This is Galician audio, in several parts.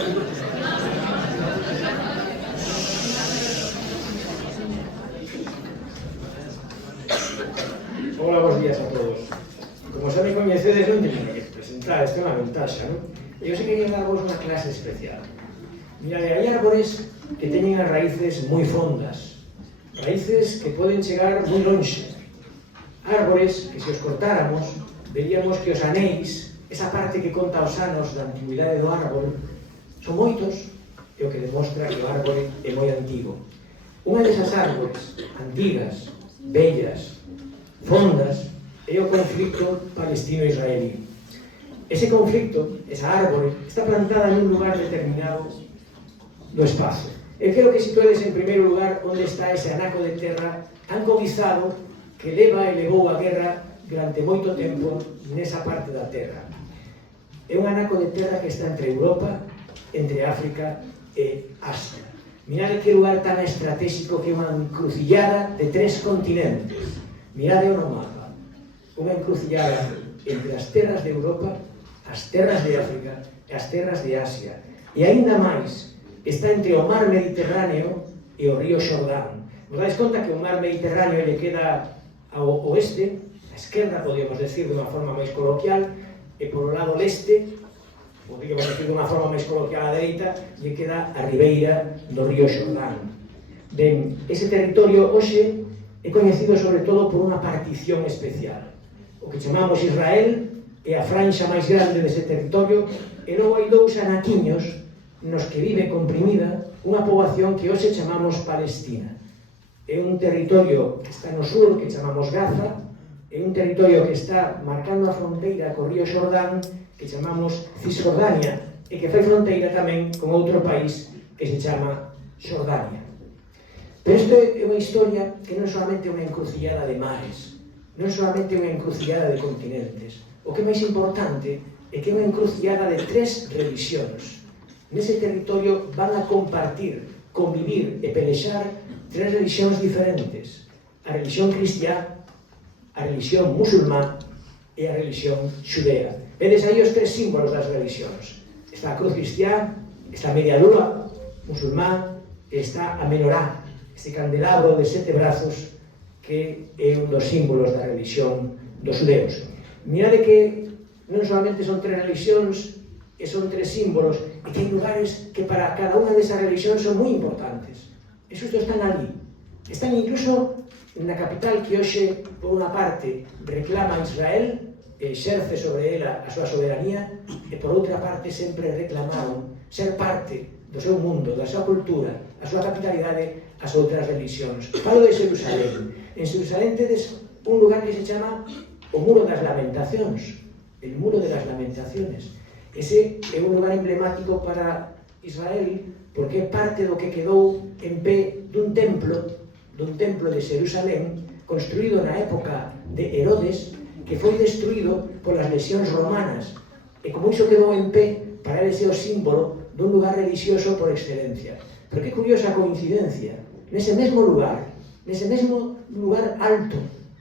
Hola, bons días a todos. Como xa me coñecedes, non teño que presentar, isto é unha ventaxa, non? Eu sei que quería darvos unha clase especial. Mirade, hai árbores que teñen as raíces moi fondas, raíces que poden chegar moi lonxe. Árbores que, se os cortáramos, veríamos que os anéis, esa parte que conta os anos da antigüidade do árbol, son moitos, e o que demostra que o árbore é moi antigo. Unha desas árbores antigas, bellas, fondas, é o conflicto palestino-israelí. Ese conflicto, esa árbore, está plantada nun lugar determinado do espazo. Eu quero que situedes en primeiro lugar onde está ese anaco de terra tan cobizado que leva e levou a guerra durante moito tempo nesa parte da terra. É un anaco de terra que está entre Europa, entre África e Asia. Mirade que lugar tan estratégico que é unha encrucillada de 3 continentes. Mirade o no mapa. Unha encrucillada entre as terras de Europa, as terras de África e as terras de Asia. E aínda máis, está entre o mar Mediterráneo e o río Xordán. Vos dais conta que o mar Mediterráneo lle queda ao oeste, a esquerda, podíamos decir de unha forma máis coloquial, e por o lado leste, podíamos decir de unha forma máis coloquial a dereita, lle queda a ribeira do río Xordán. Ben, ese territorio hoxe é coñecido sobre todo por unha partición especial. O que chamamos Israel é a franxa máis grande dese territorio, e logo hai 2 anaquiños nos que vive comprimida unha poboación que hoxe chamamos Palestina. É un territorio que está no sur, que chamamos Gaza, é un territorio que está marcando a fronteira co río Xordán, que chamamos Cisjordania, e que fai fronteira tamén con outro país que se chama Xordania. Pero isto é unha historia que non solamente é unha encrucillada de mares, non solamente é unha encrucillada de continentes. O que é máis importante é que é unha encrucillada de 3 religións. Nese territorio van a compartir, convivir e pelexar 3 religións diferentes. A religión cristiá, a religión musulmá e a religión xudea. Vedes aí os 3 símbolos das religións. Está a cruz cristiá, está a media lúa musulmá e está a menorá, ese candelabro de 7 brazos que é un dos símbolos da religión dos xudeus. Mirade que non solamente son 3 religións e son 3 símbolos, e que hai lugares que para cada unha desas religións son moi importantes. E xusto están ali. Están incluso na capital que hoxe, por unha parte, reclama Israel e exerce sobre ela a súa soberanía, e por outra parte sempre reclamaron ser parte do seu mundo, da súa cultura, a súa capitalidade, as outras religións. Falo de Jerusalén. En Jerusalén tedes un lugar que se chama o Muro das Lamentacións, el Muro de las Lamentaciones. Ese é un lugar emblemático para Israel porque é parte do que quedou en pé dun templo de Jerusalén construído na época de Herodes, que foi destruído polas lexións romanas, e como iso quedou en pé, para ele ser o símbolo dun lugar religioso por excelencia. Pero que curiosa coincidencia, nese mesmo lugar alto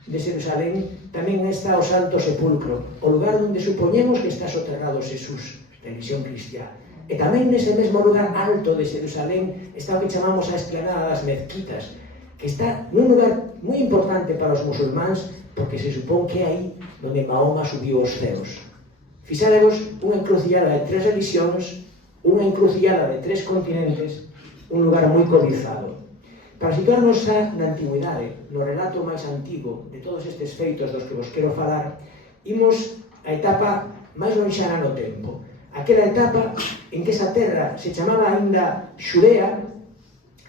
de Jerusalén, tamén está o Santo Sepulcro, o lugar onde supoñemos que está soterrado Xesús, religión cristiá. E tamén nese mesmo lugar alto de Jerusalén está o que chamamos a Esplanada das Mezquitas, que está nun lugar moi importante para os musulmáns, porque se supón que é aí onde Mahoma subiu aos ceos. Fixádevos unha encrucillada de 3 religións, unha encrucillada de 3 continentes, un lugar moi codizado. Para situarnos xa na antigüidade, no relato máis antigo de todos estes feitos dos que vos quero falar, imos a etapa máis lonxana no tempo. Aquela etapa en que esa terra se chamaba ainda Xudea,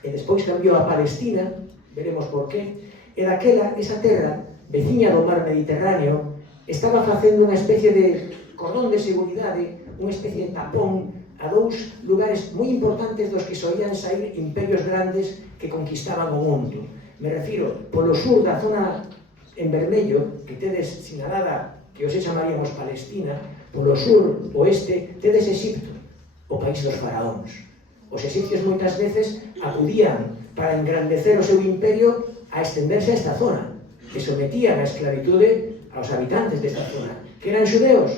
e despois cambiou a Palestina, veremos por qué, e daquela, esa terra, veciña do mar Mediterráneo, estaba facendo unha especie de cordón de seguridade, unha especie de tapón a 2 lugares moi importantes dos que solían sair imperios grandes que conquistaban o mundo. Me refiro polo sur da zona en vermello, que tedes sinalada, que hoxe chamaríamos Palestina, polo sur oeste tedes Egipto, o país dos faraóns. Os egipcios moitas veces acudían para engrandecer o seu imperio a estenderse a esta zona, que sometían a esclavitude aos habitantes desta zona, que eran xudeos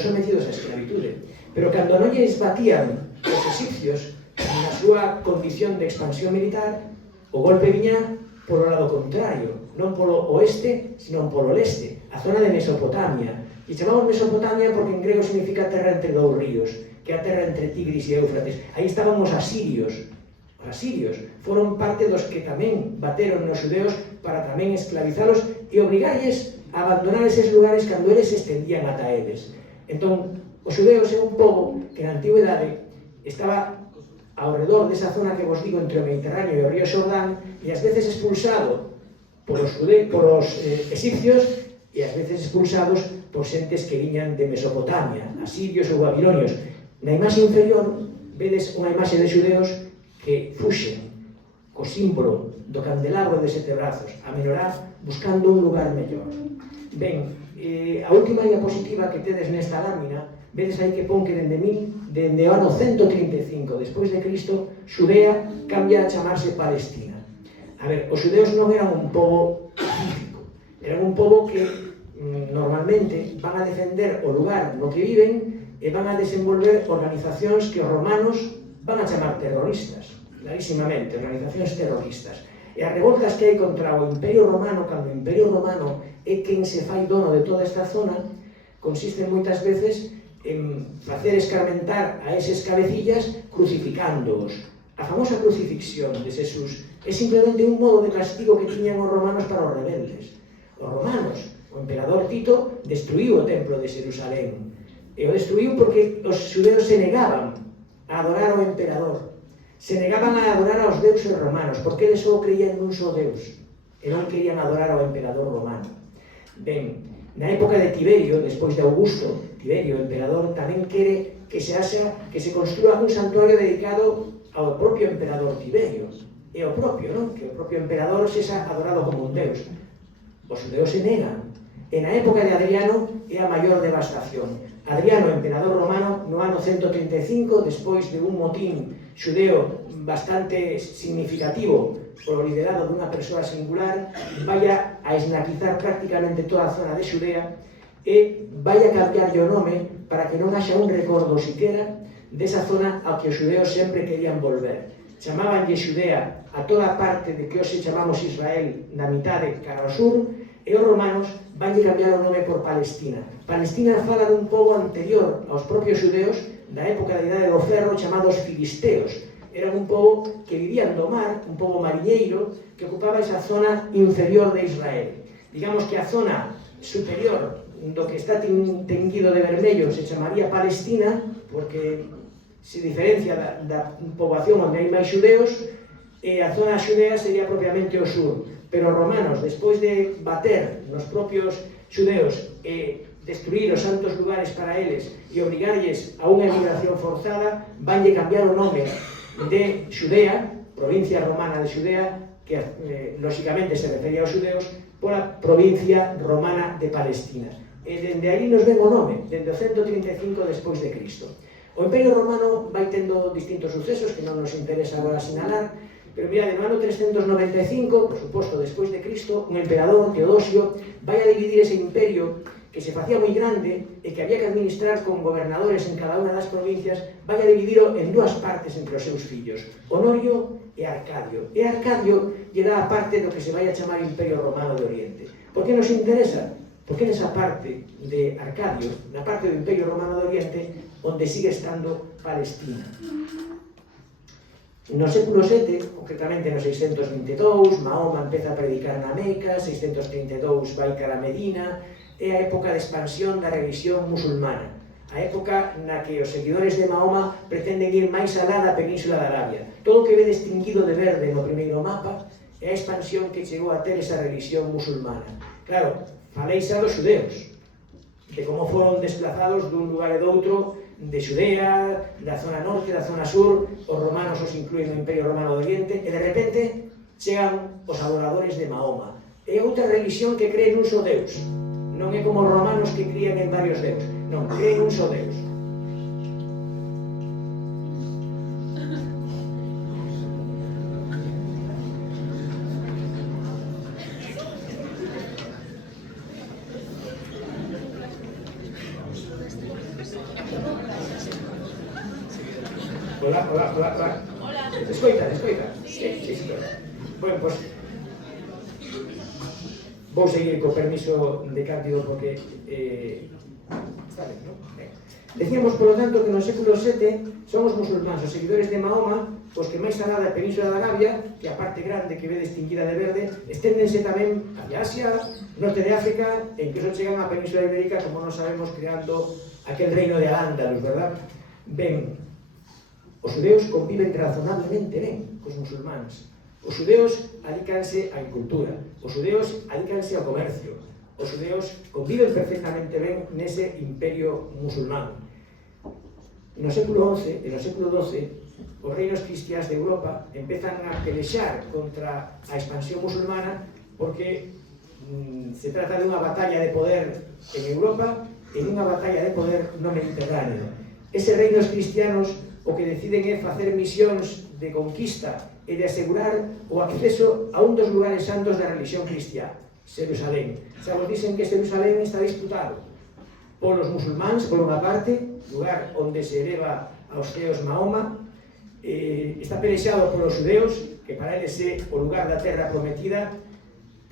sometidos a esclavitude. Pero cando non lles batían os egipcios na súa condición de expansión militar, o golpe viña polo lado contrario, non polo oeste, sino polo leste, a zona de Mesopotamia. E chamamos Mesopotamia porque en grego significa terra entre dous ríos, que é a terra entre Tigris e Éufrates. Aí estaban os asirios. Os asirios foron parte dos que tamén bateron nos xudeos para tamén esclavizalos e obrigarlles a abandonar eses lugares cando eles se extendían ata eles. Entón, os xudeos é un pobo que na antigüedade estaba ao redor desa zona que vos digo entre o Mediterráneo e o río Xordán e ás veces expulsado polos egipcios e ás veces expulsados por xentes que viñan de Mesopotamia, asirios ou babilonios. Na imaxe inferior vedes unha imaxe de xudeos que fuxen co símbolo do candelabro de sete brazos, a menorá, buscando un lugar mellor. Ben, a última diapositiva que tedes nesta lámina, vedes aí que pon que dende o ano 135 despois de Cristo, Xudea cambia a chamarse Palestina. A ver, os xudeos non eran un pobo pacífico, eran un pobo que normalmente van a defender o lugar no que viven e van a desenvolver organizacións que os romanos van a chamar terroristas, clarísimamente, organizacións terroristas. E as revoltas que hai contra o Imperio Romano, cando o Imperio Romano é quen se fai dono de toda esta zona, consisten moitas veces en facer escarmentar a eses cabecillas crucificándoos. A famosa crucifixión de Xesús é simplemente un modo de castigo que tiñan os romanos para os rebeldes. Os romanos, o emperador Tito, destruiu o templo de Xerusalén. E o destruiu porque os xudeos se negaban a adorar ao emperador. Se negaban a adorar aos deuses romanos, porque eles só creían nun só deus e non querían adorar ao emperador romano. Ben, na época de Tiberio, despois de Augusto, Tiberio, o emperador, tamén quere que se construa un santuario dedicado ao propio emperador Tiberio. É o propio, non? Que o propio emperador sexa adorado como un deus. Os xudeos se negan. E na época de Adriano é a maior devastación. Adriano, emperador romano, no ano 135, despois de un motín xudeo bastante significativo polo liderado dunha persoa singular, vai a esnaquizar prácticamente toda a zona de Xudea e vai a cambiarlle o nome para que non haxa un recordo siquera desa zona ao que os xudeos sempre querían volver. Chamabanlle Xudea a toda a parte de que hoxe chamamos Israel na mitade cara ao sur, e os romanos vanlle cambiar o nome por Palestina. Palestina fala dun pobo anterior aos propios xudeos da época da Idade do Ferro chamados filisteos. Eran un pobo que vivían do mar, un pobo mariñeiro, que ocupaba esa zona inferior de Israel. Digamos que a zona superior do que está tenguido de vermello se chamaría Palestina, porque se diferencia da poboación onde hai máis xudeos, e a zona xudea sería propiamente o sur. Pero os romanos, despois de bater nos propios xudeos e destruir os santos lugares para eles e obrigarlles a unha emigración forzada, vanlle cambiar o nome de Xudea, provincia romana de Xudea, que lóxicamente se refería aos xudeos, pola provincia romana de Palestina. E dende aí nos ven o nome, dende o 135 despois de Cristo. O Imperio Romano vai tendo distintos sucesos que non nos interesa agora sinalar, pero mira, no ano 395, por suposto, despois de Cristo, un emperador, Teodosio, vai a dividir ese imperio que se facía moi grande e que había que administrar con gobernadores en cada unha das provincias, vai a dividirlo en dúas partes entre os seus fillos, Honorio e Arcadio. E Arcadio lle dá a parte do que se vai a chamar Imperio Romano de Oriente. Por que nos interesa? Porque nesa parte de Arcadio, na parte do Imperio Romano de Oriente, onde sigue estando Palestina. No século VII, concretamente no 622, Mahoma empeza a predicar na Meca, 632 vai cara a Medina, é a época de expansión da religión musulmana, a época na que os seguidores de Mahoma pretenden ir máis alá da península de Arabia. Todo o que ve distinguido de verde no primeiro mapa é a expansión que chegou a ter esa religión musulmana. Claro, falei xa dos xudeos, de como foron desplazados dun lugar e doutro, de Xudea, da zona norte, da zona sur, os romanos os incluen no Imperio Romano de Oriente, e de repente chegan os adoradores de Mahoma. É outra religión que cree nun só Deus. Non é como os romanos que crían en varios deus. Non, creen un só Deus. Hola, hola, hola, hola. Escoita, escoita. Sí, sí, sí. Bueno, pues vou seguir co permiso de Cándido porque está ben, non? Ben. Decíamos, por lo tanto, que no século VII son os musulmáns, os seguidores de Mahoma, os que máis alá da Península de Arabia, que a parte grande que ve distinguida de verde, esténdense tamén hacia Asia, norte de África, e incluso chegan á Península Ibérica, como non sabemos, creando aquel reino de Al-Ándalus, verdad? Ben, os judeus conviven razonablemente ben cos musulmáns. Os judeus adícanse á agricultura, os judeus adícanse ao comercio, os judeus conviven perfectamente ben nese imperio musulmán. No século XI e no século XII, os reinos cristiáns de Europa empezan a pelexar contra a expansión musulmana porque se trata de unha batalla de poder en Europa e dunha batalla de poder no Mediterráneo. Eses reinos cristianos o que deciden é facer misións de conquista e de asegurar o acceso a un dos lugares santos da religión cristiá, Jerusalén. Xa vos dicen que Jerusalén está disputado polos musulmáns, por unha parte, lugar onde se eleva aos ceos Mahoma, está pelexado polos judeus, que para eles é o lugar da terra prometida,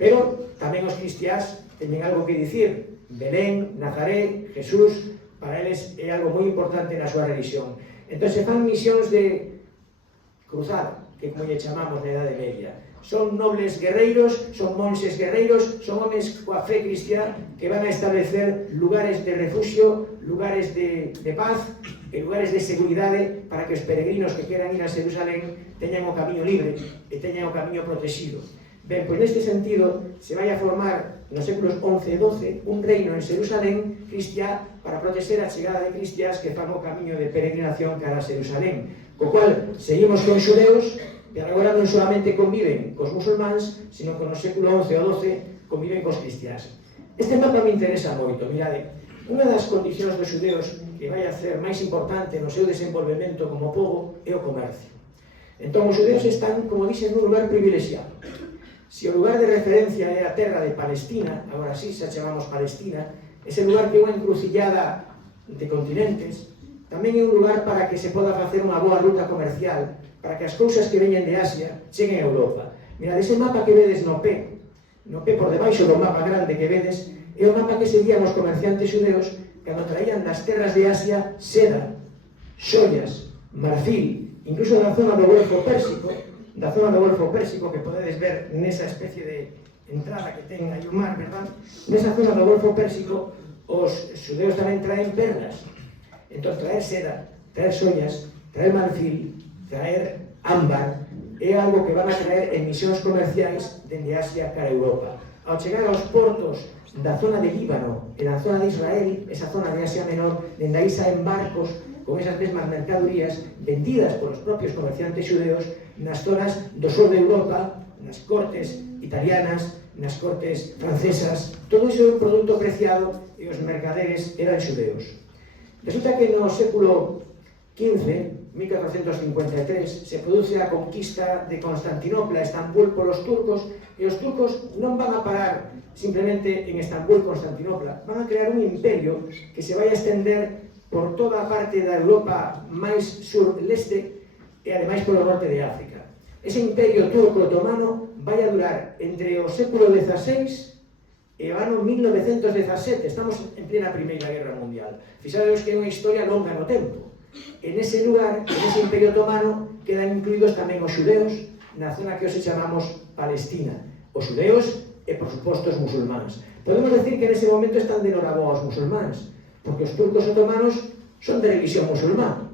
pero tamén os cristiás teñen algo que dicir. Belén, Nazaré, Jesús, para eles é algo moi importante na súa religión. Entón se fan misións de cruzada, que como lle chamamos na Edade Media. Son nobles guerreiros, son monxes guerreiros, son homes coa fe cristiá que van a establecer lugares de refugio, lugares de paz e lugares de seguridade para que os peregrinos que queran ir a Jerusalén teñan o camiño libre e teñan o camiño protegido. Ben, pois neste sentido se vai a formar nos séculos XI e XII un reino en Jerusalén cristiá para proteger a chegada de cristiás que fan o camiño de peregrinación cara a Jerusalén, co cual seguimos con xudeus, pero agora non solamente conviven cos musulmáns, sino que no século XI ou XII conviven cos cristiás. Este mapa me interesa moito, mirade, unha das condicións dos xudeus que vai a ser máis importante no seu desenvolvemento como pobo é o comercio. Entón, os xudeus están, como dixen, nun lugar privilexiado. Se o lugar de referencia é a terra de Palestina, agora sí xa chamamos Palestina, ese lugar que é unha encrucillada de continentes, tamén é un lugar para que se poda facer unha boa ruta comercial, para que as cousas que veñen de Asia cheguen a Europa. Mirad, ese mapa que vedes no pé por debaixo do mapa grande que vedes, é o mapa que seguían os comerciantes xudeus cando traían das terras de Asia seda, xollas, marfil, incluso da zona do Golfo Pérsico, que podedes ver nesa especie de entrada que ten aí o mar, verdad? Nesa zona do Golfo Pérsico, os xudeus tamén traen perlas. Entón, traer seda, traer xollas, traer marfil, traer ámbar, é algo que van a traer en misións comerciais dende Asia cara a Europa. Ao chegar aos portos da zona de Líbano e da zona de Israel, esa zona de Asia Menor, dende aí saen barcos con esas mesmas mercadorías vendidas polos propios comerciantes xudeus nas zonas do sur de Europa, nas cortes italianas, nas cortes francesas. Todo iso é un produto preciado e os mercaderes eran xudeus. Resulta que no século XV, 1453, se produce a conquista de Constantinopla, Estambul, polos turcos, e os turcos non van a parar simplemente en Estambul, Constantinopla, van a crear un imperio que se vai a extender por toda a parte da Europa máis sur-leste e ademais polo norte de África. Ese imperio turco-otomano vai a durar entre o século XVI e o ano 1917, estamos en plena Primeira Guerra Mundial. Fixadeos que é unha historia longa no tempo. En ese lugar, en ese imperio otomano, quedan incluídos tamén os xudeus na zona que hoxe chamamos Palestina. Os xudeus e, por suposto, os musulmáns. Podemos decir que nese momento están de noraboa os musulmáns, porque os turcos otomanos son de religión musulmán.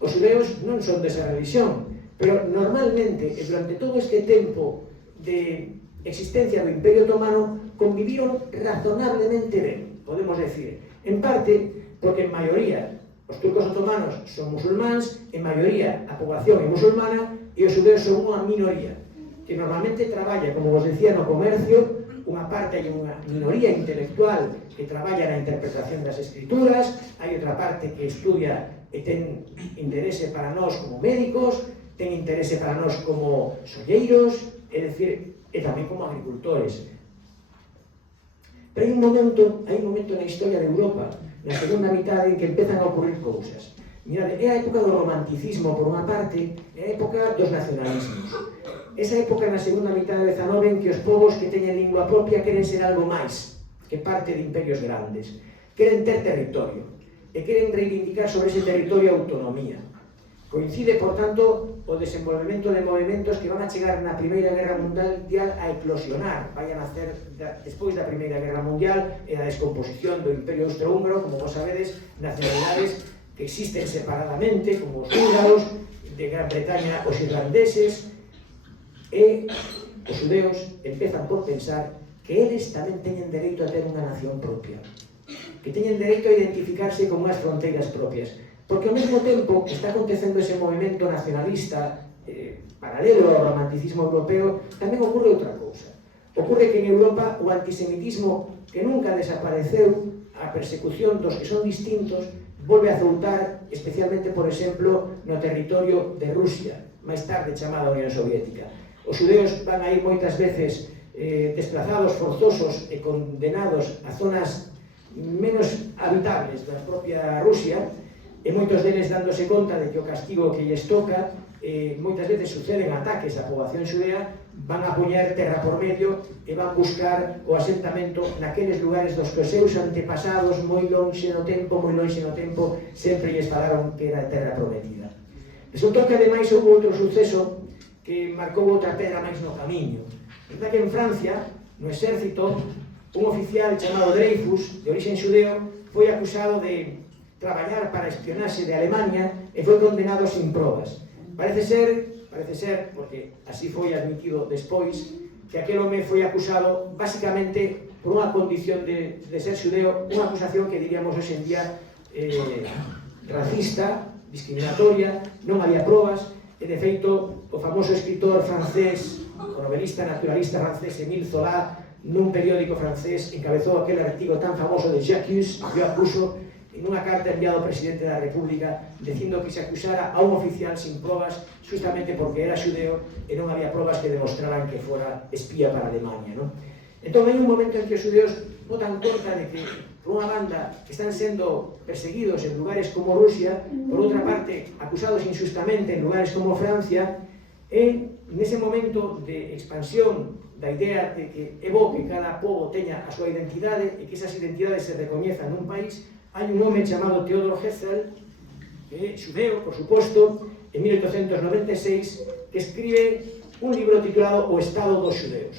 Os xudeus non son desa religión, pero normalmente, e durante todo este tempo de existencia do Imperio Otomano, conviviron razonablemente ben, podemos decir. En parte, porque en maioría os turcos otomanos son musulmáns, en maioría a poboación é musulmana e os xudeus son unha minoría que normalmente traballa, como vos decía, no comercio, unha parte hai unha minoría intelectual que traballa na interpretación das escrituras, hai outra parte que estudia e ten interese para nós como médicos, ten interese para nós como solleiros, é dicir, e tamén como agricultores. Pero hai un momento na historia de Europa, na segunda mitad, en que empezan a ocurrir cousas. Mirade, é a época do romanticismo, por unha parte, é a época dos nacionalismos. Esa época na segunda mitad do XIX en que os povos que teñen lingua propia queren ser algo máis que parte de imperios grandes. Queren ter territorio e queren reivindicar sobre ese territorio a autonomía. Coincide, por tanto, o desenvolvemento de movimentos que van a chegar na Primeira Guerra Mundial a eclosionar, vayan a nacer despois da Primeira Guerra Mundial e a descomposición do Imperio Austrohúngaro, como vos sabedes, nacionalidades que existen separadamente, como os húngaros, de Gran Bretaña os irlandeses, e os xudeus empezan por pensar que eles tamén teñen dereito a ter unha nación propia, que teñen dereito a identificarse con unhas fronteiras propias, porque ao mesmo tempo que está acontecendo ese movimento nacionalista paralelo ao romanticismo europeo, tamén ocurre outra cousa. Ocurre que en Europa o antisemitismo, que nunca desapareceu, a persecución dos que son distintos, volve a zoutar, especialmente, por exemplo, no territorio de Rusia, máis tarde chamada Unión Soviética. Os xudeus van a ir moitas veces desplazados, forzosos e condenados a zonas menos habitables da propia Rusia, e moitos deles dándose conta de que o castigo que lles toca, moitas veces suceden ataques á poboación xudea, van a poñer terra por medio e van buscar o asentamento naqueles lugares dos que os seus antepasados moi lonxe no tempo, sempre lles falaron que era terra prometida. Resultou que ademais houve outro suceso que marcou outra pedra máis no camiño. Verdad que en Francia, no exército, un oficial chamado Dreyfus, de origen xudeo, foi acusado de traballar para espionaxe de Alemania e foi condenado sin probas. Parece ser, porque así foi admitido despois, que aquel home foi acusado basicamente por unha condición de ser xudeo, unha acusación que diríamos hoxe en día racista, discriminatoria, non había probas, e de feito o famoso escritor francés, o novelista naturalista francés Émile Zola, nun periódico francés encabezou aquel artigo tan famoso de J'accuse, yo acuso, en unha carta enviada ao presidente da República dicindo que se acusara a un oficial sin probas justamente porque era xudeo e non había probas que demostraran que fora espía para Alemania, non? Entón hai un momento en que os xudeos botan conta de que, por unha banda, están sendo perseguidos en lugares como Rusia, por outra parte, acusados injustamente en lugares como Francia, e nese momento de expansión da idea de que é bo que cada pobo teña a súa identidade e que esas identidades se recoñezan nun país, hai un home chamado Theodor Herzl, xudeo, por suposto, en 1896, que escribe un libro titulado O Estado dos Xudeos.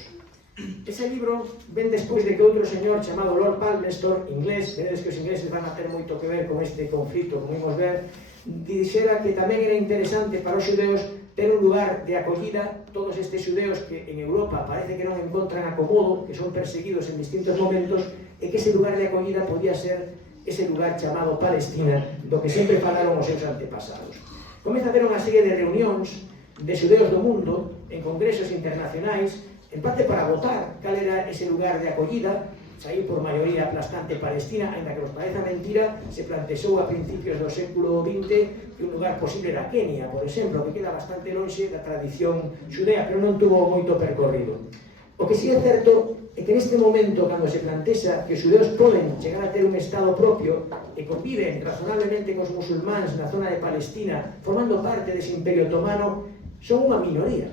Ese libro ven despois de que outro señor chamado Lord Palmerston, inglés, veredes que os ingleses van a ter moito que ver con este conflito, como imos ver, dixera que tamén era interesante para os xudeos ter un lugar de acollida, todos estes xudeos que en Europa parece que non encontran acomodo, que son perseguidos en distintos momentos, e que ese lugar de acollida podía ser ese lugar chamado Palestina, do que sempre falaron os seus antepasados. Comeza a haber unha serie de reunións de xudeos do mundo, en congresos internacionais, en parte para votar cal era ese lugar de acollida. Saiu por maioría aplastante Palestina, ainda que vos pareza mentira, se plantexou a principios do século XX que un lugar posible era Kenia, por exemplo, que queda bastante lonxe da tradición xudea, pero non tuvo moito percorrido. O que sí é certo é que neste momento, cando se plantexa que os xudeos poden chegar a ter un estado propio e conviven razonablemente cos musulmáns na zona de Palestina, formando parte dese imperio otomano, son unha minoría.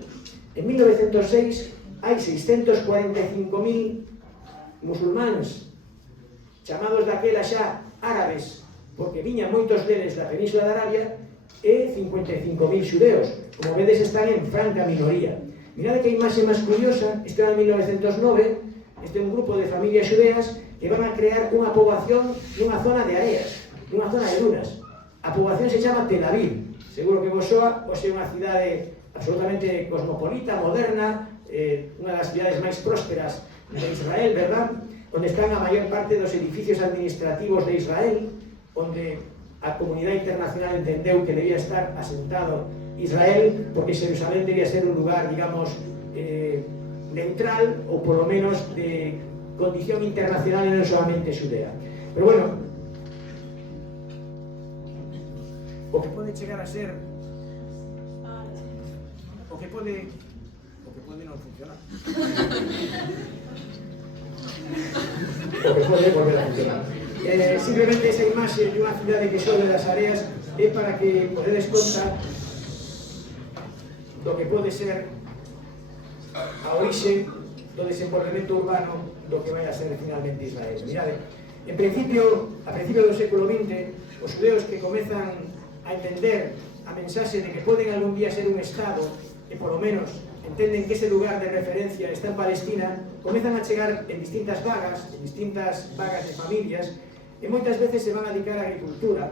En 1906 hai 645.000 musulmáns chamados daquela xa árabes, porque viñan moitos deles da Península de Arabia, e 55.000 xudeos. Como vedes, están en franca minoría. Mirade que a imaxe máis curiosa, este era en 1909, este é un grupo de familias xudeas que van a crear unha poboación nunha zona de areas, nunha zona de dunas. A poboación se chama Tel Aviv, seguro que vos soa, ou é unha cidade absolutamente cosmopolita, moderna, unha das cidades máis prósperas de Israel, verdad? Onde están a maior parte dos edificios administrativos de Israel, onde a comunidade internacional entendeu que debía estar asentado Israel, porque Jerusalén debía ser un lugar, digamos, neutral, ou polo menos de condición internacional e non solamente xudea. Pero bueno, o que pode chegar a ser, o que pode non funcionar. O que pode volver a funcionar. Simplemente esa imaxe de unha cidade que sobe das areas é para que podedes contar do que pode ser a orixe do desenvolvemento urbano do que vai a ser finalmente Israel. Mirade, a principio do século XX, os judeus que comezan a entender a mensaxe de que poden algún día ser un Estado e polo menos entenden que ese lugar de referencia está en Palestina, comezan a chegar en distintas vagas de familias, e moitas veces se van a dedicar á agricultura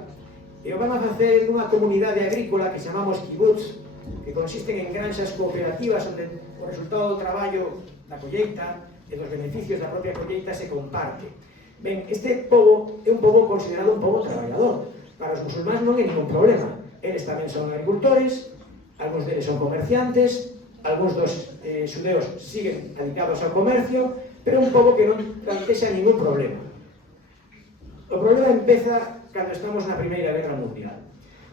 e o van a facer nunha comunidade agrícola que chamamos kibbutz, que consisten en granxas cooperativas onde o resultado do traballo da colleita e dos beneficios da propia colleita se comparte. Ben, este pobo é un pobo considerado un pobo traballador. Para os musulmáns non é ningún problema. Eles tamén son agricultores, algúns deles son comerciantes, algúns dos xudeos siguen dedicados ao comercio, pero é un pobo que non plantexa ningún problema. O problema empeza cando estamos na Primeira Guerra Mundial.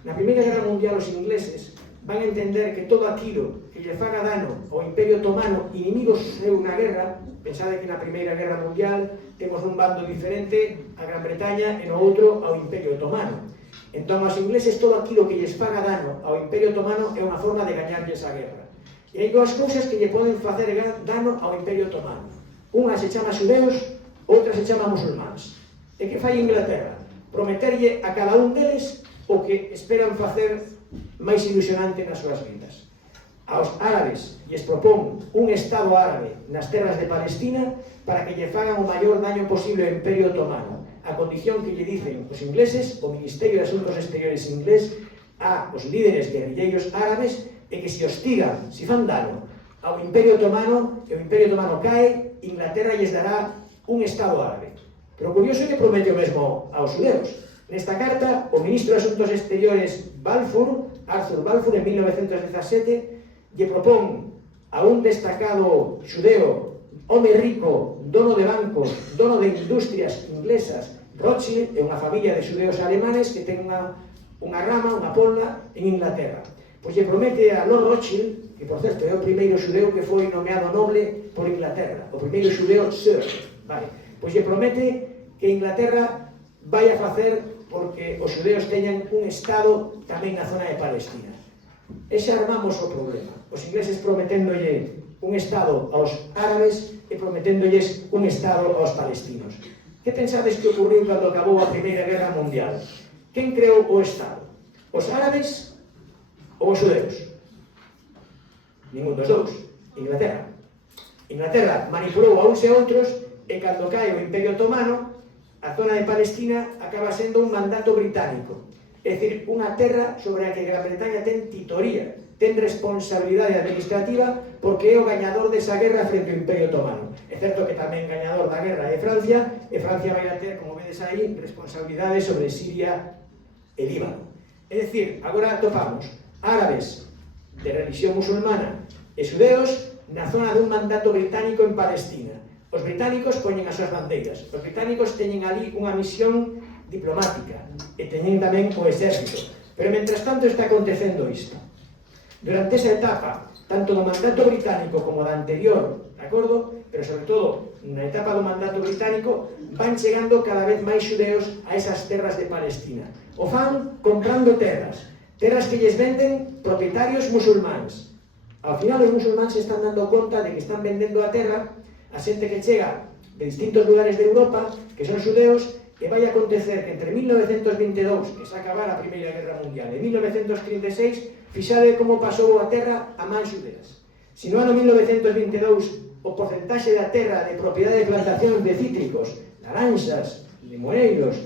Na Primeira Guerra Mundial os ingleses van a entender que todo aquilo que lle faga dano ao Imperio Otomano, inimigos seu na guerra, pensade que na Primeira Guerra Mundial temos un bando diferente a Gran Bretaña e no outro ao Imperio Otomano. Entón, aos ingleses todo aquilo que lles faga dano ao Imperio Otomano é unha forma de gañarlles a guerra. E hai dúas cousas que lle poden facer dano ao Imperio Otomano. Unha se chama xudeus, outra se chama musulmáns. E que fai Inglaterra? Prometerlle a cada un deles o que esperan facer máis ilusionante nas súas vidas. Aos árabes lles propón un Estado árabe nas terras de Palestina para que lle fagan o maior daño posible ao Imperio Otomano, a condición que lle dicen os ingleses, o Ministerio de Asuntos Exteriores inglés, a os líderes guerrilleiros árabes, e que se hostigan, se fan dano ao Imperio Otomano, e o Imperio Otomano cae, Inglaterra lles dará un Estado árabe. Pero o curioso é que promete o mesmo aos xudeus. Nesta carta, o ministro de Asuntos Exteriores Arthur Balfour, en 1917, lle propón a un destacado xudeo, home rico, dono de bancos, dono de industrias inglesas, Rothschild, e unha familia de xudeos alemanes que ten unha rama, unha polna en Inglaterra. Pois lle promete a Lord Rothschild, que por certo é o primeiro xudeo que foi nomeado noble por Inglaterra, o primeiro xudeo Sir, vale. Pois lle promete que Inglaterra vai a facer porque os xudeos teñan un Estado tamén na zona de Palestina. E xa armamos o problema. Os ingleses prometéndolle un Estado aos árabes e prometéndolles un Estado aos palestinos. Que pensades que ocurriu cando acabou a Primeira Guerra Mundial? Quen creou o Estado? Os árabes ou os xudeus? Ningún dos dous. Inglaterra. Inglaterra manipulou a uns e outros e cando cae o Imperio Otomano, a zona de Palestina acaba sendo un mandato británico. É dicir, unha terra sobre a que Gran Bretaña ten titoría, ten responsabilidade administrativa porque é o gañador desa guerra frente ao Imperio Otomano. É certo que tamén gañador da guerra é Francia, e Francia vai a ter, como vedes aí, responsabilidade sobre Siria e Líbano. É dicir, agora topamos árabes de religión musulmana e xudeos na zona dun mandato británico en Palestina. Os británicos poñen as súas bandeiras. Os británicos teñen ali unha misión diplomática e teñen tamén o exército. Pero, mentras tanto, está acontecendo isto. Durante esa etapa, tanto do mandato británico como da anterior, de acordo? Pero, sobre todo, na etapa do mandato británico, van chegando cada vez máis xudeos a esas terras de Palestina. O fan comprando terras que lles venden propietarios musulmáns. Ao final, os musulmáns se están dando conta de que están vendendo a terra a xente que chega de distintos lugares de Europa, que son xudeos, e vai acontecer que entre 1922, que se acabara a Primeira Guerra Mundial, e 1936, fixade como pasou a terra a mans xudeas. Se no ano 1922 o porcentaxe da terra de propiedade de plantacións de cítricos, naranxas, limoeiros,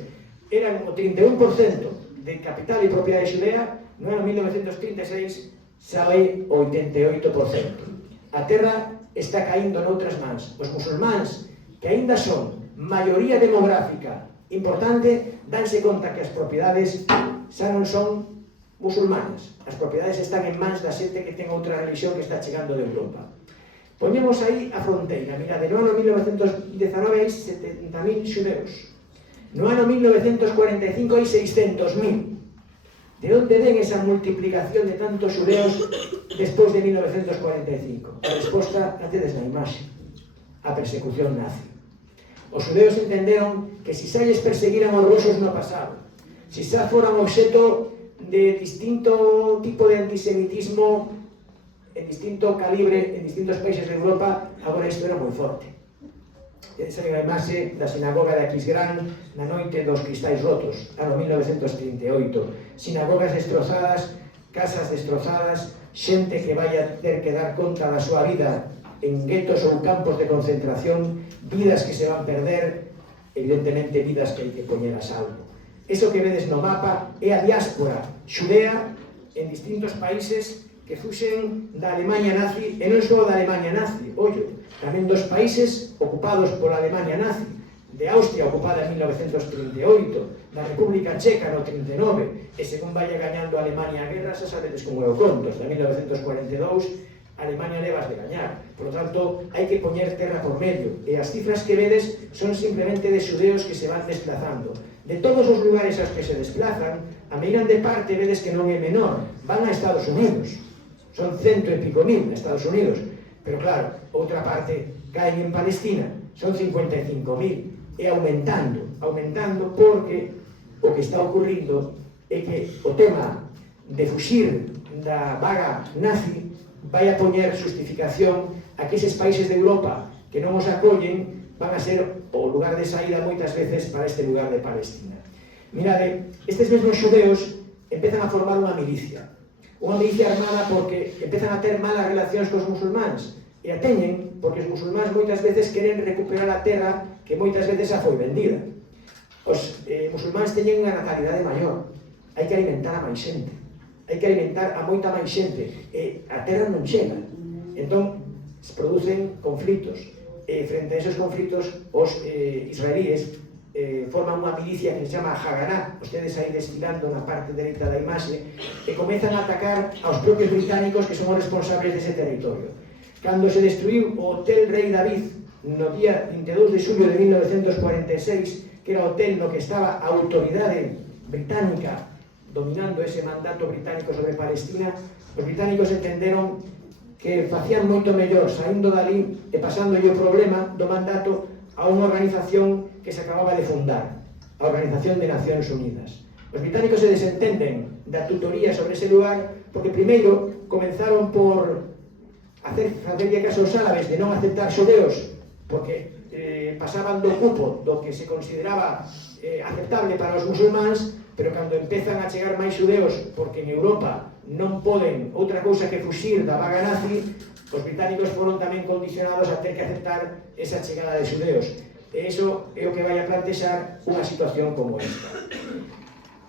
eran o 31% de capital e propiedade xudea, no ano 1936 xa vai o 88%. A terra está caíndo noutras mans. Os musulmáns, que aínda son maioría demográfica importante, danse conta que as propiedades xa non son musulmanas. As propiedades están en mans da xente que ten outra religión que está chegando de Europa. Poñemos aí a fronteira. Mirade, no ano 1919 hai 70.000 xudeus. No ano 1945 hai 600.000. De onde ven esa multiplicación de tantos xudeus despois de 1945? A resposta a tedes na imaxe: a persecución nazi. Os xudeus entenderon que se xa lles perseguiran os rusos no pasado, se xa foran obxeto de distinto tipo de antisemitismo en distinto calibre en distintos países de Europa. Agora isto era moi forte. Esa é a imaxe da sinagoga de Aquisgrán na noite dos cristais rotos, ano 1938. Sinagogas destrozadas, casas destrozadas, xente que vai a ter que dar conta da súa vida en guetos ou campos de concentración, vidas que se van perder, evidentemente vidas que hai que poñer a salvo. Eso que vedes no mapa é a diáspora xudea en distintos países que fuxen da Alemanha nazi, e non só da Alemanha nazi, ollo, tamén dos países ocupados pola Alemanha nazi, de Austria ocupada en 1938, da República Checa no 39, e según vaya gañando a Alemania a guerra, xa sabedes como é o conto, hasta 1942, Alemania levas de gañar. Por lo tanto, hai que poñer terra por medio, e as cifras que vedes son simplemente de xudeos que se van desplazando. De todos os lugares aos que se desplazan, a meirande parte vedes que non é menor, van a Estados Unidos. Son 100 e pico mil en Estados Unidos, pero claro, outra parte caen en Palestina, son 55.000, e aumentando porque o que está ocurrindo é que o tema de fuxir da vaga nazi vai a poñer justificación a que eses países de Europa que non os acollen van a ser o lugar de saída moitas veces para este lugar de Palestina. Mirade, estes mesmos xudeos empezan a formar unha milicia armada porque empezan a ter malas relacións cos musulmáns, e a teñen porque os musulmáns moitas veces queren recuperar a terra que moitas veces xa foi vendida. Os musulmáns teñen unha natalidade maior, hai que alimentar a máis xente, hai que alimentar a moita máis xente, e a terra non chega. Entón, se producen conflitos, e frente a esos conflitos os israelíes forman unha milicia que se chama Haganah, ustedes aí desfilando na parte dereita da imaxe, e comezan a atacar aos propios británicos que son os responsables dese territorio. Cando se destruiu o Hotel Rei David no día 22 de xulio de 1946, que era o hotel no que estaba a autoridade británica dominando ese mandato británico sobre Palestina, os británicos entenderon que facían moito mellor saindo dali e pasándolle o problema do mandato a unha organización que se acababa de fundar, a Organización de Nacións Unidas. Os británicos se desentenden da tutoría sobre ese lugar porque primeiro comenzaron por facerlle caso aos árabes de non aceptar xudeos porque pasaban do cupo do que se consideraba aceptable para os musulmáns, pero cando empezan a chegar máis xudeos porque en Europa non poden outra cousa que fuxir da vaga nazi, os británicos foron tamén condicionados a ter que aceptar esa chegada de xudeos. E iso é o que vai a plantexar unha situación como esta.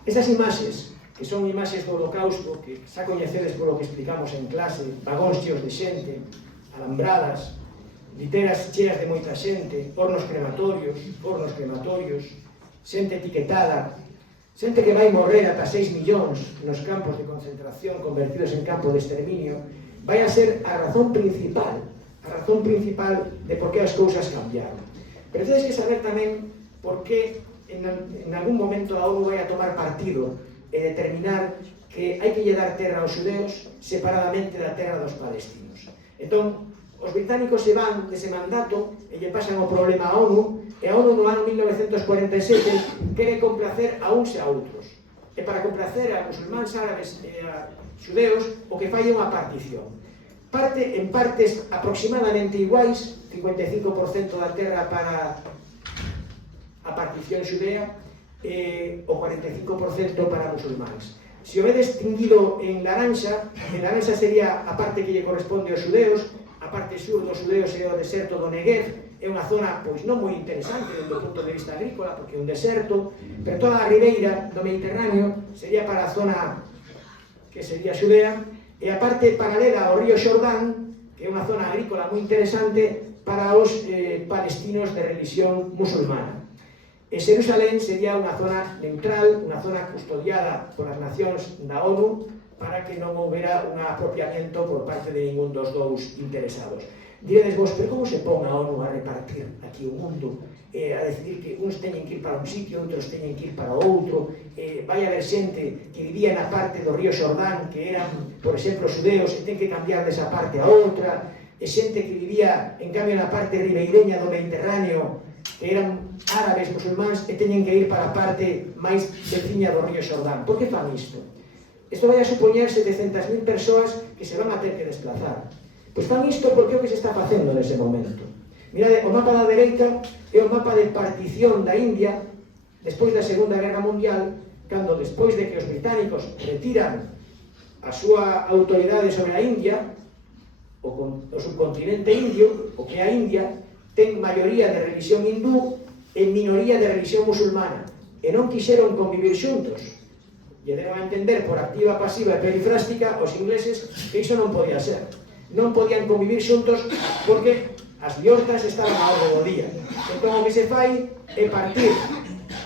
Esas imaxes, que son imaxes do Holocausto, que xa coñecedes polo que explicamos en clase, vagóns cheos de xente, alambradas, literas cheas de moita xente, fornos crematorios, xente etiquetada, xente que vai morrer ata 6 millóns nos campos de concentración convertidos en campo de exterminio, vai a ser a razón principal de por que as cousas cambiaron. Pero tedes que saber tamén por que en algún momento a ONU vai a tomar partido e determinar que hai que lle dar terra aos xudeos separadamente da terra dos palestinos. Entón, os británicos se van dese mandato e lle pasan o problema a ONU, e a ONU no ano 1947 quere complacer a uns e a outros. E para complacer a musulmáns árabes e a xudeos, o que fai é unha partición. Parte en partes aproximadamente iguais, 55% da terra para a partición xudea e o 45% para musulmáns. Se o vedes distinguido en laranxa sería a parte que lle corresponde aos xudeos, a parte sur dos xudeos é o deserto do Negev, é unha zona pois non moi interesante desde o punto de vista agrícola, porque é un deserto, pero toda a ribeira do Mediterráneo sería para a zona que sería xudea, e a parte paralela ao río Xordán, que é unha zona agrícola moi interesante para os palestinos de religión musulmana. E Xerusalén sería unha zona neutral, unha zona custodiada polas nacións da ONU, para que non houbera un apropiamiento por parte de ningún dos dous interesados. Diredes vos, pero como se pon a ONU a repartir aquí o mundo, a decidir que uns teñen que ir para un sitio, outros teñen que ir para outro, vai haber xente que vivía na parte do río Xordán, que eran, por exemplo, xudeos, e ten que cambiar desa parte a outra, e xente que vivía, en cambio, na parte ribeireña do Mediterráneo, que eran árabes musulmáns, e teñen que ir para a parte máis veciña do río Xordán. Por que fan isto? Isto vai a supoñer 700.000 persoas que se van a ter que desplazar. Pois fan isto porque é o que se está facendo nese momento. Mirade, o mapa da dereita é o mapa de partición da India despois da Segunda Guerra Mundial, cando despois de que os británicos retiran a súa autoridade sobre a India, o subcontinente indio, o que é a India, ten maioría de religión hindú e minoría de religión musulmana, e non quixeron convivir xuntos. E deron a entender por activa, pasiva e perifrástica os ingleses que iso non podía ser. Non podían convivir xuntos porque as liortas estaban a orde do día. Entón o que se fai é partir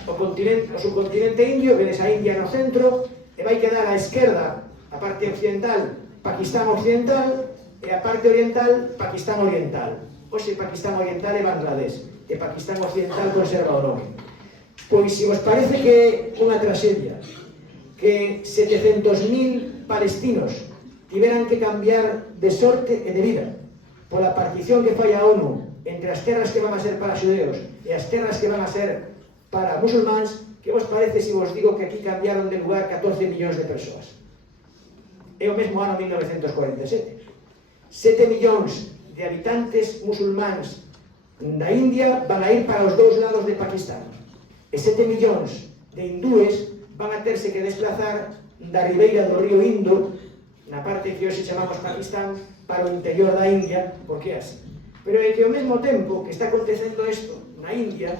o subcontinente indio, vedes a India no centro, e vai quedar á esquerda a parte occidental, Pakistán occidental, e a parte oriental, Pakistán oriental. Hoxe Pakistán oriental é Bangladesh, e Pakistán occidental conserva o nome. Pois, se vos parece que é unha traxedia que 700.000 palestinos tiveran que cambiar de sorte e de vida pola partición que fai a ONU entre as terras que van a ser para xudeos e as terras que van a ser para musulmáns, que vos parece se vos digo que aquí cambiaron de lugar 14 millóns de persoas? É o mesmo ano 1947. 7 millóns de habitantes musulmáns da India van a ir para os dous lados de Pakistán. E 7 millóns de hindúes van a terse que desplazar da ribeira do río Indo, na parte que hoxe chamamos Pakistán, para o interior da India, porque é así. Pero é que ao mesmo tempo que está acontecendo isto na India,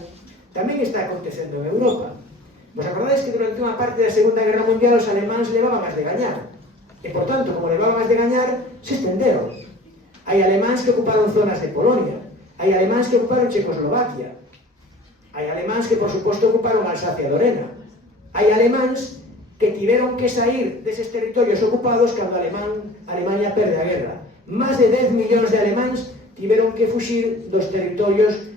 tamén está acontecendo en Europa. Vos acordades que durante unha parte da Segunda Guerra Mundial os alemáns levaban as de gañar, e por tanto, como levaban as de gañar, se estenderon. Hai alemáns que ocuparon zonas de Polonia, hai alemáns que ocuparon Checoslovaquia, hai alemáns que, por suposto, ocuparon Alsacia-Lorena, hai alemáns que tiveron que sair deses territorios ocupados cando Alemanha perde a guerra. Más de 10 millóns de alemáns tiveron que fuxir dos territorios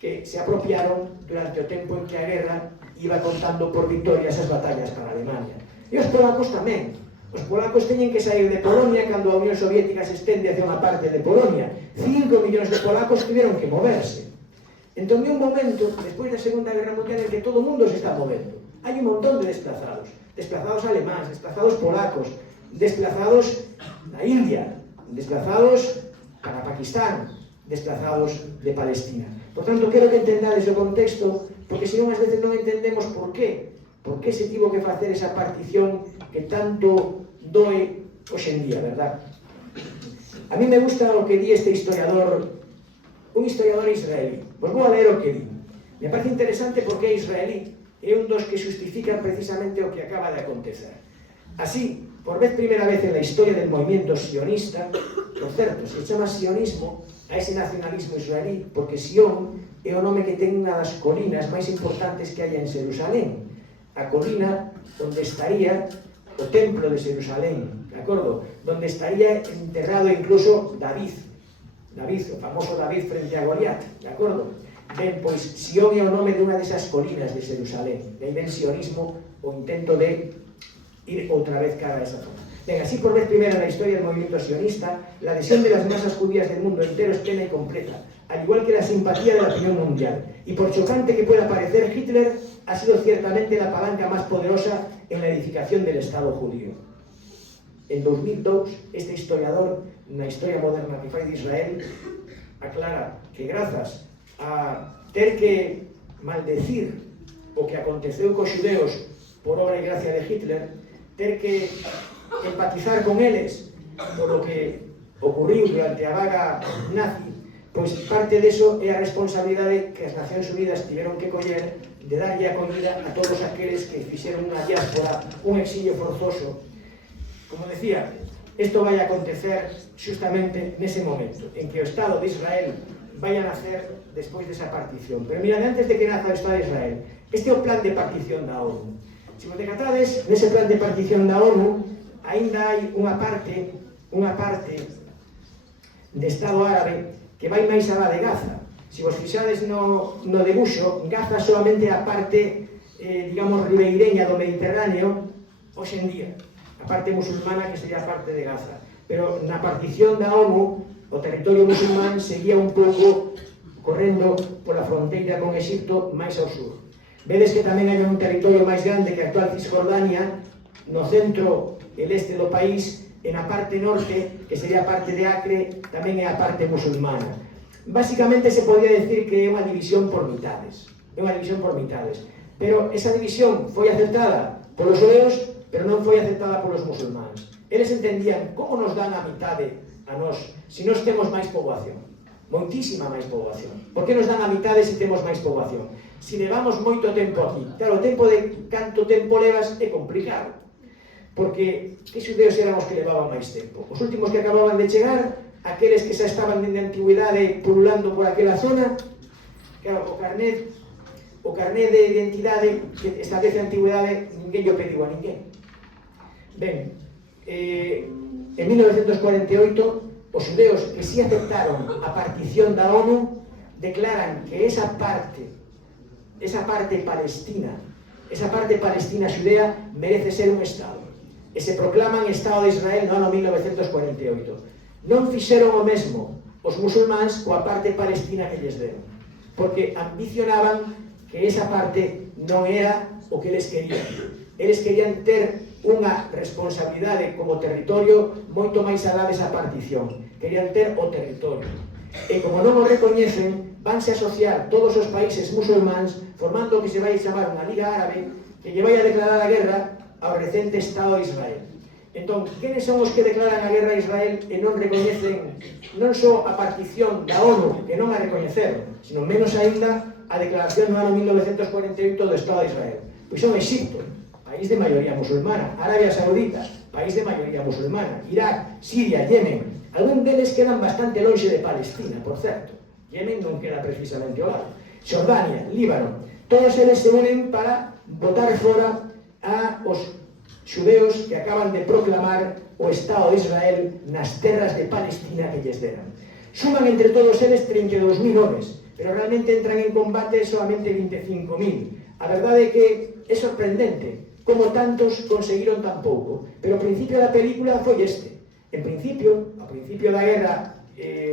que se apropiaron durante o tempo en que a guerra iba contando por victorias as batallas para Alemania. E os polacos tamén. Os polacos teñen que sair de Polonia cando a Unión Soviética se estende hacia unha parte de Polonia. 5 millóns de polacos tiveron que moverse. Entón, de un momento, despois da Segunda Guerra Mundial, en que todo o mundo se está movendo. Hai un montón de desplazados. Desplazados alemáns, desplazados polacos, desplazados na India, desplazados para Pakistán, desplazados de Palestina. Por tanto, quero que entendades o contexto, porque senón ás veces non entendemos por qué se tivo que facer esa partición que tanto doe hoxe en día, verdad? A mí me gusta o que di este historiador, un historiador israelí. Vos vou a ler o que di. Me parece interesante porque é israelí, é un dos que justifican precisamente o que acaba de acontecer. Así, por primeira vez en la historia del movimiento sionista, por certo, se chama sionismo a ese nacionalismo israelí, porque Sion é o nome que ten unha das colinas máis importantes que hai en Jerusalén, a colina onde estaría o templo de Jerusalén, de acordo? Donde estaría enterrado incluso David, o famoso David frente a Goliat, de acordo? Ben, pois Sion é o nome dunha desas colinas de Jerusalén, de aí ven sionismo, o intento de ir outra vez cara a esa zona. Ben, así por vez primera na historia del movimiento sionista, la adhesión de las masas judías del mundo entero es plena y completa, al igual que la simpatía de la opinión mundial. Y por chocante que pueda parecer, Hitler ha sido ciertamente la palanca más poderosa en la edificación del Estado judío. En 2002, este historiador, na historia moderna que fai de Israel, aclara que grazas a ter que maldecir o que aconteceu cos xudeos por obra e gracia de Hitler, ter que empatizar con eles por o que ocurriu durante a vaga nazi, pois parte deso é a responsabilidade que as Nacións Unidas tiveron que coller de darlle acollida a todos aqueles que fixeron unha diáspora, un exilio forzoso. Como decía, isto vai acontecer justamente nese momento en que o Estado de Israel vai a nacer despois desa partición. Pero mirad, antes de que naza o Estado de Israel, este é o plan de partición da ONU. Se vos decatades, nese plan de partición da ONU, ainda hai unha parte de Estado árabe que vai máis alá de Gaza. Se vos fixades no debuxo, Gaza solamente é a parte, digamos, ribeireña do Mediterráneo, hoxe en día. A parte musulmana que sería a parte de Gaza. Pero na partición da ONU, o territorio musulmán seguía un pouco correndo pola fronteira con Egipto máis ao sur. Vedes que tamén hai un territorio máis grande que a actual Cisjordania, no centro el este do país, e na parte norte, que sería a parte de Acre, tamén é a parte musulmana. Básicamente se podría decir que é unha división por mitades. É unha división por mitades. Pero esa división foi aceptada polos judeus, pero non foi aceptada polos musulmáns. Eles entendían como nos dan a mitade a nós, se nós temos máis poboación. Moitísima máis poboación. Por que nos dan a mitade se temos máis poboación? Se levamos moito tempo aquí. Claro, o tempo de canto tempo levas é complicado. Porque que xudeus eran os que levaban máis tempo? Os últimos que acababan de chegar, aqueles que xa estaban de antigüidade pululando por aquela zona, claro, o carnet de identidade que establece a antigüidade, ninguén lle pediu a ninguén. Ben, en 1948, os xudeus que si aceptaron a partición da ONU declaran que esa parte palestina xudea merece ser un Estado. E se proclaman Estado de Israel no ano 1948. Non fixeron o mesmo os musulmáns coa parte palestina que lles deron, porque ambicionaban que esa parte non era o que eles querían. Eles querían ter unha responsabilidade como territorio moito máis alá desa partición. Querían ter o territorio. E como non o recoñecen, vanse asociar todos os países musulmáns formando o que se vai chamar unha Liga Árabe que lle vai a declarar a guerra ao recente Estado de Israel. Entón, quenes son os que declaran a guerra a Israel e non recoñecen non só a partición da ONU, que non a recoñeceron, sino menos aínda a declaración no ano 1948 do Estado de Israel? Pois son Egipto, país de maioría musulmana, Arabia Saudita, país de maioría musulmana, Irak, Siria, Yemen. Algún deles quedan bastante lonxe de Palestina, por certo. Yemen non queda precisamente ao lado. Xordania, Líbano, todos eles se unen para botar fora a os xudeus que acaban de proclamar o Estado de Israel nas terras de Palestina que lles deran. Suman entre todos eles 32.000 homes, pero realmente entran en combate solamente 25.000. A verdade é que é sorprendente como tantos conseguiron tan pouco, pero o principio da película foi este. En principio, ao principio da guerra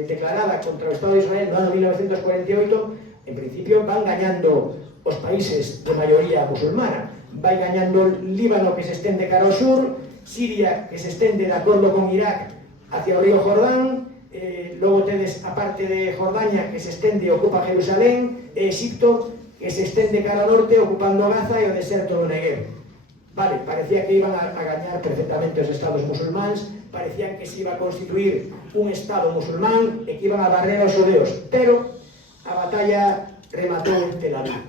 declarada contra o Estado de Israel no ano 1948, en principio van gañando os países de maioría musulmana. Vai gañando Líbano, que se estende cara ao sur, Siria, que se estende de acordo con Irak hacia o río Jordán, logo tedes a parte de Jordania que se estende e ocupa Jerusalén, e Egipto, que se estende cara ao norte ocupando Gaza e o deserto do Negev. Vale, parecía que iban a gañar perfectamente os estados musulmáns, parecían que se iba a constituir un estado musulmán e que iban a barrer aos xudeus, pero a batalla rematou en Tel Aviv.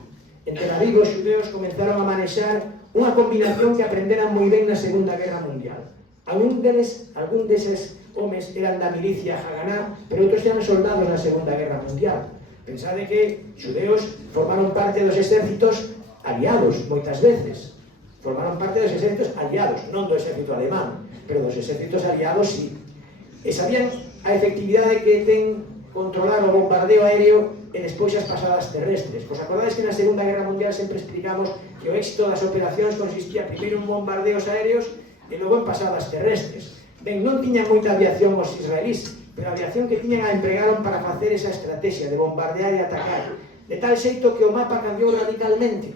En Tel Aviv os xudeus comenzaron a manexar unha combinación que aprenderan moi ben na Segunda Guerra Mundial. Algún deses homes eran da milicia Haganá, pero outros eran soldados na Segunda Guerra Mundial. Pensade que xudeus formaron parte dos exércitos aliados, moitas veces. Formaron parte dos exércitos aliados, non do exército alemán, pero dos exércitos aliados sí. E sabían a efectividade que ten controlar o bombardeo aéreo e despois as pasadas terrestres. Vos acordades que na Segunda Guerra Mundial sempre explicamos que o éxito das operacións consistía primeiro en bombardeos aéreos e logo en pasadas terrestres. Ben, non tiñan moita aviación os israelís, pero a aviación que tiñan a empregaron para facer esa estrategia de bombardear e atacar, de tal xeito que o mapa cambiou radicalmente.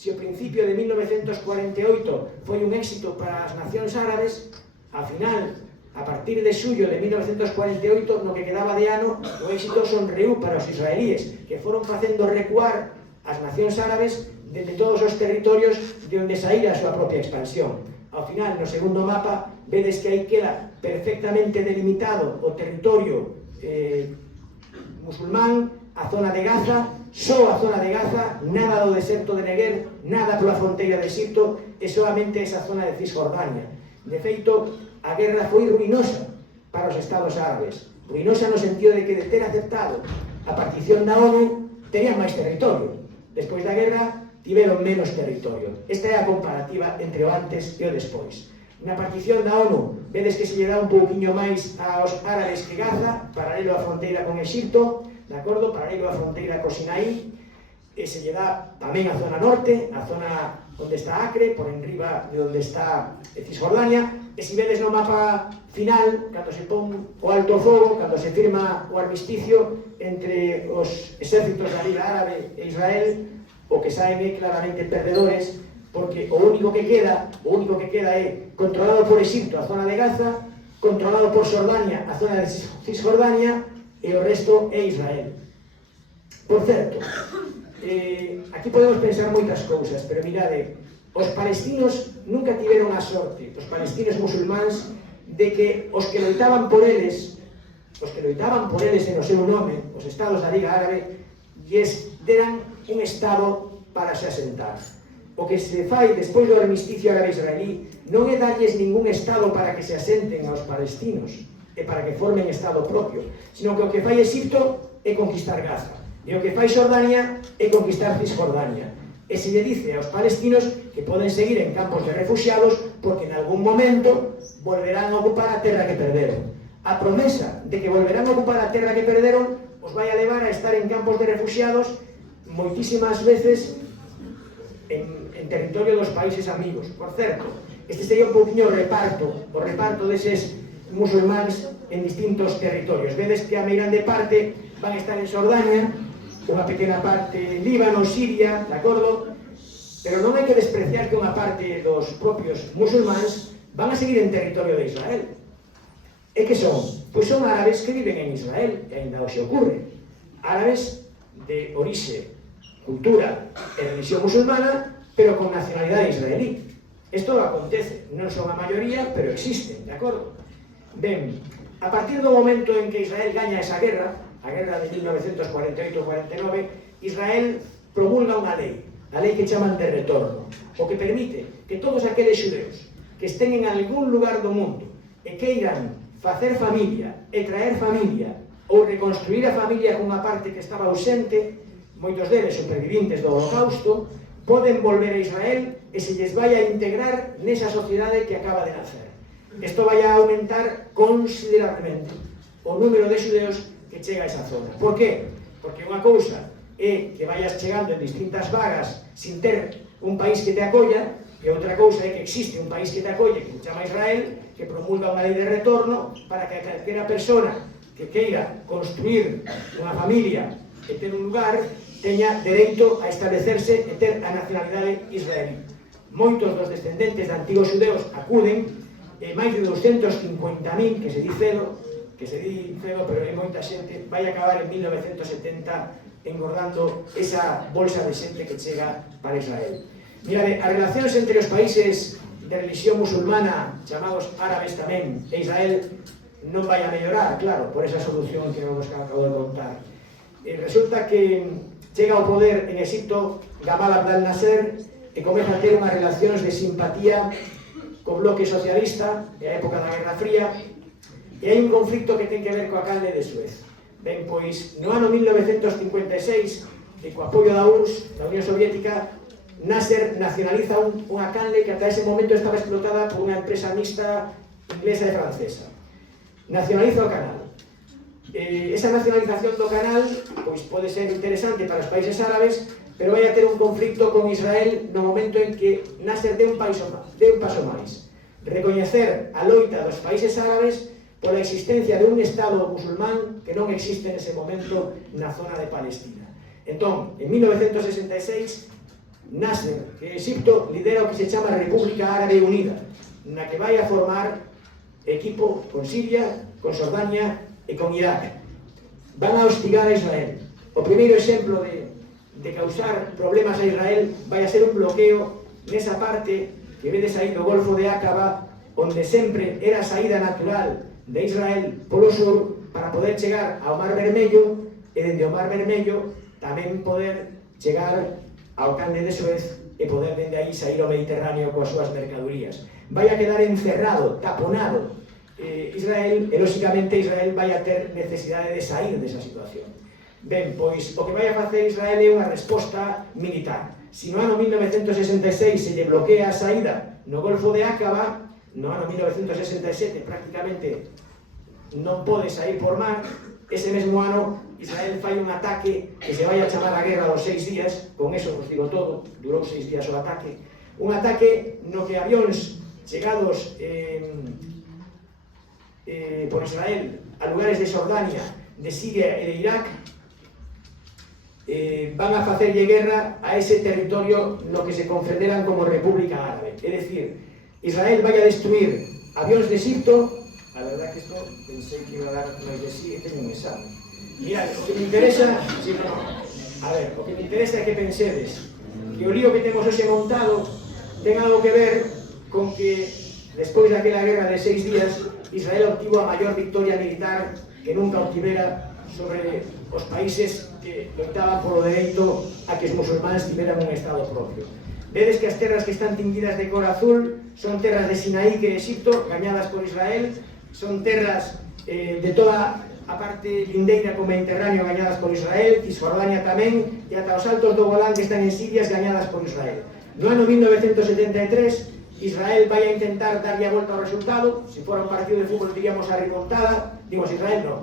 Se ao principio de 1948 foi un éxito para as nacións árabes, ao final, a partir de xullo de 1948, no que quedaba de ano, o éxito sonreú para os israelíes, que foron facendo recuar as nacións árabes dende todos os territorios de onde saíra a súa propia expansión. Ao final, no segundo mapa, vedes que aí queda perfectamente delimitado o territorio musulmán, a zona de Gaza, só a zona de Gaza, nada do deserto de Negev, nada pola fronteira de Egipto, e solamente esa zona de Cisjordania. De feito, a guerra foi ruinosa para os estados árabes. Ruinosa no sentido de que de ter aceptado a partición da ONU, terían máis territorio. Despois da guerra, tiveron menos territorio. Esta é a comparativa entre o antes e o despois. Na partición da ONU, vedes que se lle dá un pouquiño máis aos árabes que Gaza, paralelo á fronteira con Egipto, de acordo, paralelo á fronteira co Sinaí, e se lle dá tamén a zona norte, a zona onde está Acre, por enriba de onde está Cisjordania, e se vedes no mapa final, cando se pon o alto fogo, cando se firma o armisticio entre os exércitos da Liga Árabe e Israel, o que saen é claramente perdedores, porque o único que queda é controlado por Egipto a zona de Gaza, controlado por Xordania a zona de Cisjordania, e o resto é Israel. Por certo, aquí podemos pensar moitas cousas, pero mirade, os palestinos nunca tiveron a sorte, os palestinos musulmáns, de que os que loitaban por eles en o seu nome, os estados da Liga Árabe, lles deran un estado para se asentar. O que se fai despois do armisticio árabe-israelí non é darlles ningún estado para que se asenten aos palestinos e para que formen estado propio, sino que o que fai Egipto é conquistar Gaza, e o que fai Xordania é conquistar Cisjordania. E se lle dice aos palestinos que poden seguir en campos de refugiados porque en algún momento volverán a ocupar a terra que perderon. A promesa de que volverán a ocupar a terra que perderon os vai a levar a estar en campos de refugiados moitísimas veces en territorio dos países amigos. Por certo, este sería un pouquinho o reparto deses musulmáns en distintos territorios. Vedes que a meirande parte van a estar en Xordania, unha pequena parte en Líbano, Siria, de acordo? Pero non hai que despreciar que unha parte dos propios musulmáns van a seguir en territorio de Israel. E que son? Pois son árabes que viven en Israel, e ainda hoxe ocurre. Árabes de orixe, cultura e religión musulmana, pero con nacionalidade israelí. Isto acontece, non son a maioría, pero existen, de acordo? Ben, a partir do momento en que Israel gaña esa guerra, a guerra de 1948-49, Israel promulga unha lei, a lei que chaman de retorno, o que permite que todos aqueles xudeus que estén en algún lugar do mundo e queiran facer familia e traer familia ou reconstruir a familia cunha parte que estaba ausente, moitos deles supervivintes do Holocausto, poden volver a Israel e se lles vai a integrar nesa sociedade que acaba de nacer. Isto vai a aumentar considerablemente o número de xudeus que chega a esa zona. Por qué? Porque unha cousa é que vayas chegando en distintas vagas sin ter un país que te acolla, e outra cousa é que existe un país que te acolle, que se chama Israel, que promulga unha lei de retorno para que calquera persona que queira construir unha familia e ter un lugar teña dereito a establecerse e ter a nacionalidade israelí. Moitos dos descendentes de antigos xudeus acuden, e máis de 250.000, que se di cedo, pero hai moita xente, vai acabar en 1970 engordando esa bolsa de xente que chega para Israel. Mirade, as relacións entre os países de religión musulmana, chamados árabes tamén, e Israel, non vai a mellorar, claro, por esa solución que vos acabo de contar. Resulta que chega ao poder en Egipto Gamal Abdel Nasser e comeza a ter unhas relacións de simpatía co bloque socialista e a época da Guerra Fría, e hai un conflicto que ten que ver coa canle de Suez. Ben, pois, no ano 1956, e co apoio da URSS, da Unión Soviética, Nasser nacionaliza unha canle que ata ese momento estaba explotada por unha empresa mixta inglesa e francesa. Nacionaliza o canal. Esa nacionalización do canal pois pode ser interesante para os países árabes, pero vai a ter un conflicto con Israel no momento en que Nasser dé un paso máis. Recoñecer a loita dos países árabes pola existencia de un Estado musulmán que non existe nese momento na zona de Palestina. Entón, en 1966, Nasser, que Egipto, lidera o que se chama República Árabe Unida, na que vai a formar equipo con Siria, con Xordania e con Irak. Van a hostigar a Israel. O primeiro exemplo de causar problemas a Israel vai a ser un bloqueo nesa parte que vedes aí do Golfo de Aqaba, onde sempre era a saída natural de Israel polo sur para poder chegar ao Mar Vermello e dende o Mar Vermello tamén poder chegar ao canle de Suez e poder dende aí sair ao Mediterráneo coas súas mercadorías. Vai a quedar encerrado, taponado Israel, e lóxicamente Israel vai a ter necesidade de sair desa situación. Ben, pois o que vai a facer Israel é unha resposta militar. Si no ano 1966 se lle bloquea a saída no Golfo de Aqaba, no ano 1967 prácticamente non pode sair por mar, ese mesmo ano Israel fai un ataque que se vai a chamar a Guerra dos 6 días, con eso vos digo todo, durou 6 días o ataque, un ataque no que avións chegados por Israel a lugares de Xordania, de Siria e de Irak van a facerlle guerra a ese territorio no que se confederan como República Árabe. É dicir, Israel vai a destruir avións de Egipto. A verdad que isto pensei que iba a dar máis de sí e teño un exame. Mirad, o que me interesa, si no, a ver, o que me interesa é que pensedes que o lío que temos hoxe montado ten algo que ver con que despois daquela guerra de 6 días Israel obtivo a maior victoria militar que nunca obtivera sobre os países que loitaban polo dereito a que os musulmáns tiveran un estado propio. Vedes que as terras que están tinguidas de cor azul son terras de Sinaí que de Egipto, gañadas por Israel, son terras de toda a parte lindeira co Mediterráneo gañadas por Israel, Cisjordania tamén, e ata os altos do Golán que están en Siria gañadas por Israel. No ano 1973, Israel vai a intentar darlle a volta ao resultado. Se fora un partido de fútbol diríamos a remontada, digo, Israel non,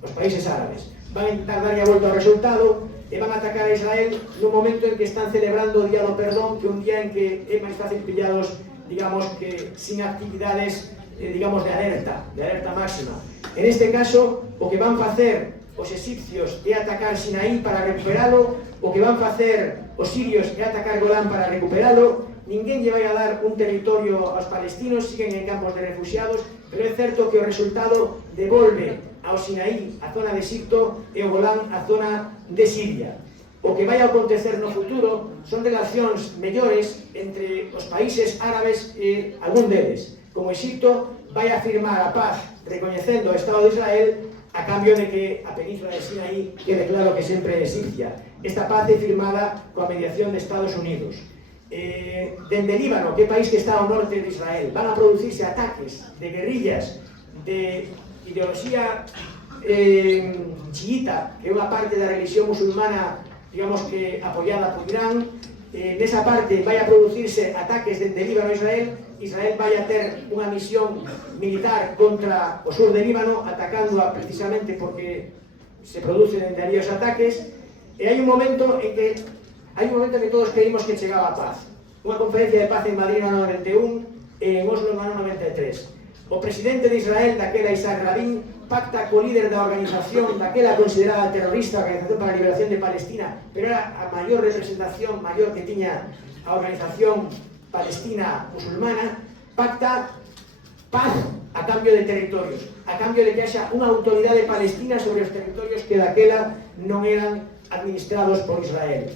os países árabes van a intentar darlle a volta ao resultado e van a atacar a Israel nun momento en que están celebrando o Día do Perdón, que un día en que é máis fácil pillados, digamos que sin actividades, digamos, de alerta máxima. En este caso, o que van facer os egipcios é atacar Sinaí para recuperalo, o que van facer os sirios é atacar Golán para recuperalo. Ninguén lle vai a dar un territorio aos palestinos, siguen en campos de refugiados, pero é certo que o resultado devolve ao Sinaí a zona de Egipto e o Golán a zona de Siria. O que vai a acontecer no futuro son relacións mellores entre os países árabes e algún deles. Como Egipto vai a firmar a paz recoñecendo o Estado de Israel a cambio de que a península de Sinaí quede claro que sempre é egipcia. Esta paz é firmada coa mediación de Estados Unidos. Dende Líbano, que é país que está ao norte de Israel, van a producirse ataques de guerrillas de ideoloxía chiita, que é unha parte da religión musulmana, digamos que apoiada por Irán. Nesa parte vai a producirse ataques dende Líbano a Israel. Israel vai a ter unha misión militar contra o sur de Líbano, atacándoa precisamente porque se producen dende ali os ataques. E hai un momento en que todos creímos que chegaba a paz. Unha conferencia de paz en Madrid no ano 91 e en Oslo no ano 93. O presidente de Israel, daquela Isaac Rabin, pacta co líder da organización, daquela considerada terrorista, Organización para a Liberación de Palestina, pero era a maior representación maior que tiña a Organización Palestina Musulmana, pacta paz a cambio de territorios, a cambio de que haxa unha autoridade palestina sobre os territorios que daquela non eran administrados por Israel.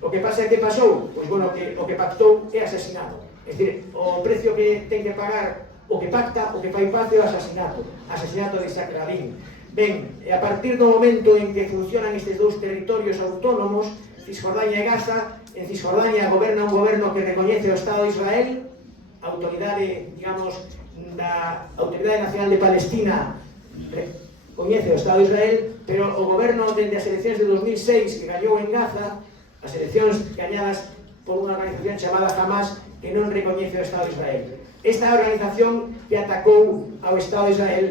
O que pasa é que pasou, pois bueno, que o que pactou é asesinado. É dicir, o precio que ten que pagar o que pacta, o que fai paz é o asasinato de Isaac Rabin. Ben, e a partir do momento en que funcionan estes dous territorios autónomos, Cisjordania e Gaza, en Cisjordania goberna un goberno que recoñece o Estado de Israel, a autoridade, digamos, da Autoridade Nacional de Palestina recoñece o Estado de Israel, pero o goberno dende as eleccións de 2006 que gañou en Gaza, as eleccións gañadas por unha organización chamada Hamas, que non recoñece o Estado de Israel. Esta organización que atacou ao Estado de Israel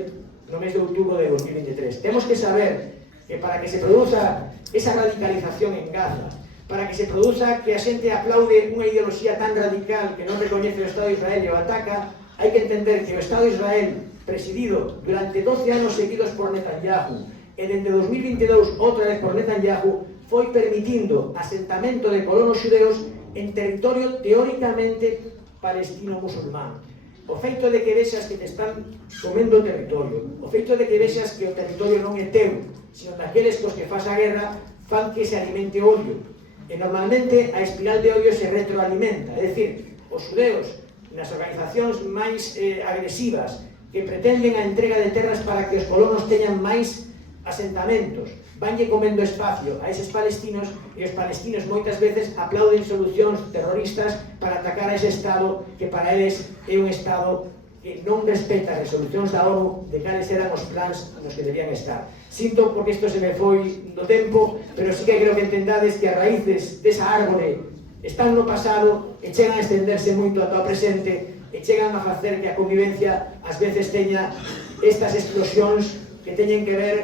no mes de outubro de 2023. Temos que saber que para que se produza esa radicalización en Gaza, para que se produza que a xente aplaude unha ideoloxía tan radical que non recoñece o Estado de Israel e o ataca, hai que entender que o Estado de Israel, presidido durante 12 anos seguidos por Netanyahu, e dende 2022 outra vez por Netanyahu, foi permitindo asentamento de colonos xudeos en territorio teóricamente palestino-musulmán. O feito de que vexas que te están comendo o territorio, o feito de que vexas que o territorio non é teu, sino daqueles cos que faz a guerra, fan que se alimente odio. E normalmente a espiral de odio se retroalimenta, é dicir, os xudeos nas organizacións máis agresivas que pretenden a entrega de terras para que os colonos teñan máis asentamentos, vanlle comendo espacio a eses palestinos, e os palestinos moitas veces aplauden solucións terroristas para atacar a ese Estado que para eles é un Estado que non respeta as resolucións da ONU de cales eran os plans nos que debían estar. Sinto porque isto se me foi do tempo, pero sí que creo que entendades que as raíces desa árbore están no pasado e chegan a estenderse moito ata o presente e chegan a facer que a convivencia ás veces teña estas explosións que teñen que ver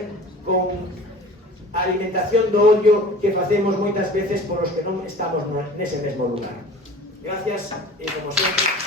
con a alimentación do odio que facemos moitas veces por os que non estamos nese mesmo lugar. Gracias e como sempre...